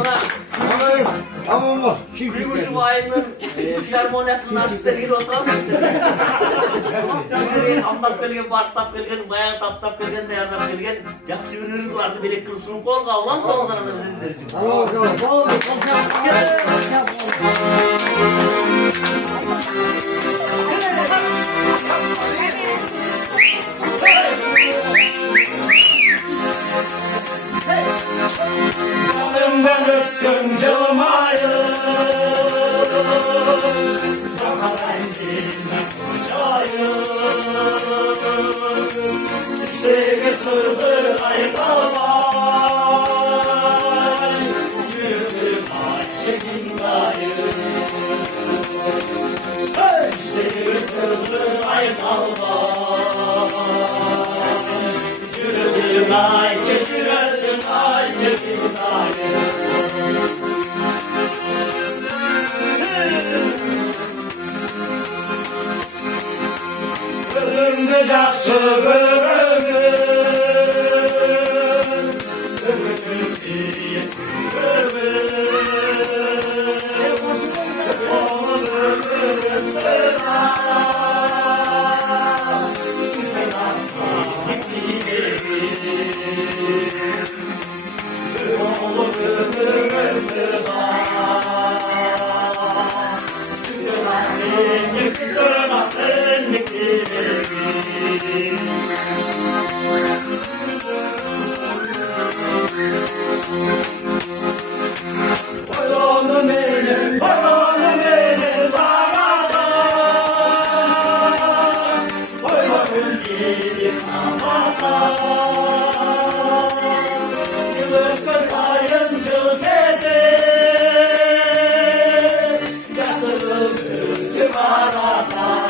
Ona Aman var. Kim Gümüşü Vayı'nın filarmoniyasının artistleri gibi oturalım. Amtap kelgen, bartap kelgen, bayağı tap kelgen, dayartap kelgen. Jakşı ürünü vardı, bilek kılıp sunum kol kavlan da o zaman da bize izler için. Tamam bakalım. Bol bir Canımdan öpsün cılmayı, sana ben dinle konuşayım. İşte götürdü ay kalmay, yürüdüm ay çekin dayı. İşte götürdü ay kalmay, yürüdüm ay çekin ay çekin dayı. Ölümde jakşı görürüm, ömrüm diye görürüm. Onu görürüm sana, ben asla gitmeyeyim. Onu görürüm sana, göremezsin gitmeyeyim. Oylanım eyle, bağada, oylanım gibi havada. Yılıkır kayıncı dedi, yatırılır arada.